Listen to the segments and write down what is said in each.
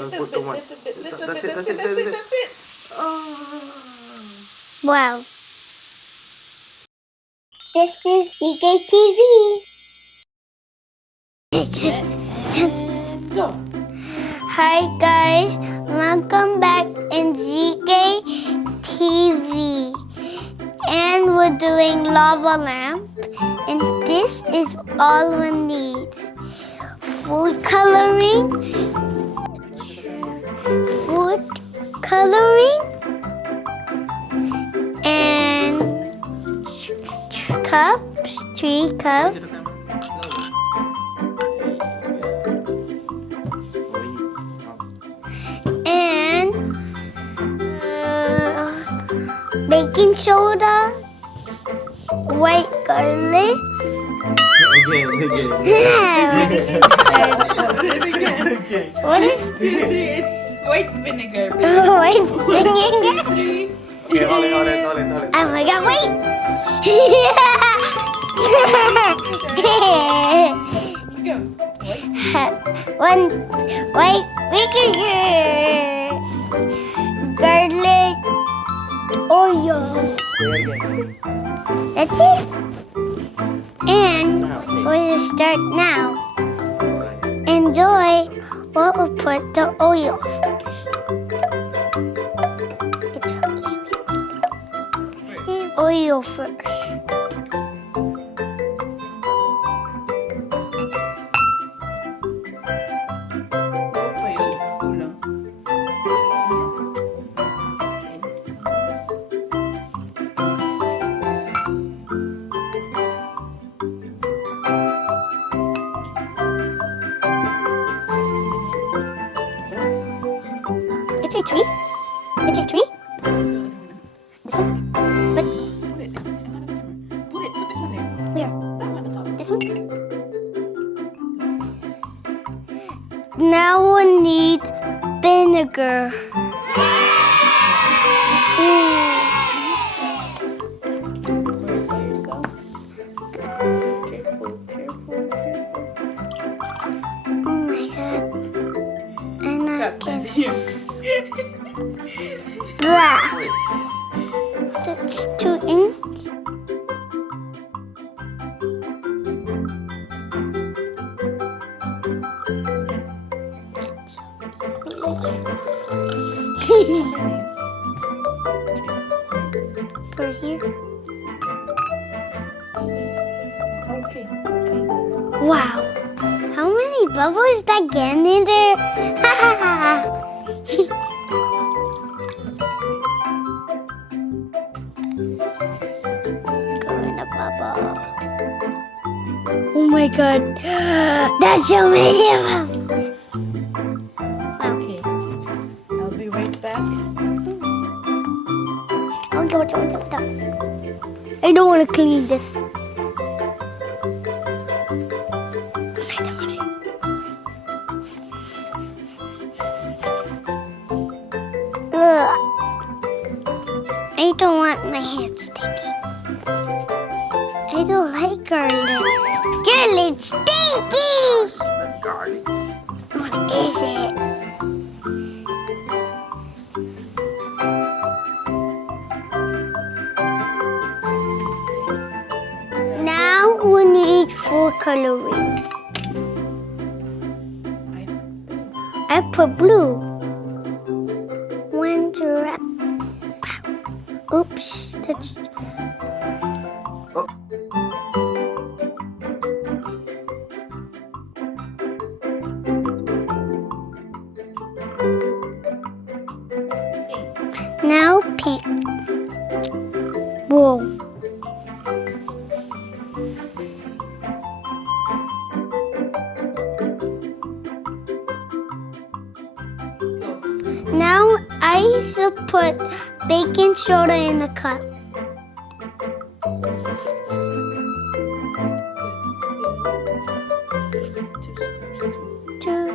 Little bit, little bit, little bit. That's it, that's it, that's it. Oh. Wow. This is CKTV. And go. Hi guys, welcome back in ZK TV. And we're doing lava lamp. And this is all we need. Food coloring, and cups, 3 cups. And baking soda, white garlic. Again. What is 2, 3, it's white vinegar. white vinegar? 3. Okay, hold it. Oh my god, wait! Go. One white vinegar, garlic, oil. That's it. And we'll start now. Enjoy. What we'll put the oil first. It's oil first. It's a tree. It's a tree. This one. But Put this one there. where? That one at the top. This one. Now we need vinegar. Oh my god. And I can. Blah. That's too ink. For here. Okay. Wow. How many bubbles that get in there? Go in a bubble. Oh my god. That's so many of them. Okay. I'll be right back. I don't want to clean this. Ugh. I don't want my hands sticky. I don't like garlic. Garlic's stinky! Not garlic. What is it? Now we need food coloring. I put blue. One drop. Oops, that's. Oh. Now pink. Whoa. Now I should put baking soda in the cup. Two.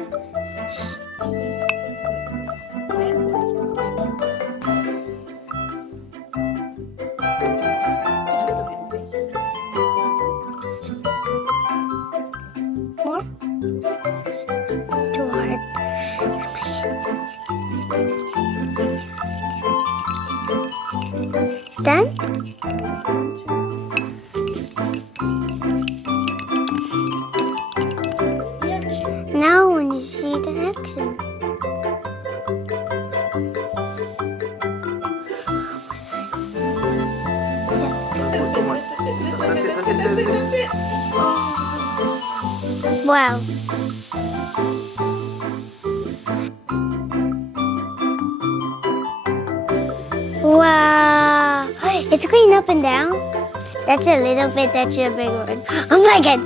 More? Too hard. That's it. Wow. Wow. It's going up and down. That's a little bit. That's a big one. Oh my god.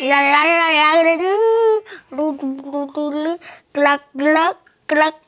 La la la la la. Glug glug glug glug glug glug.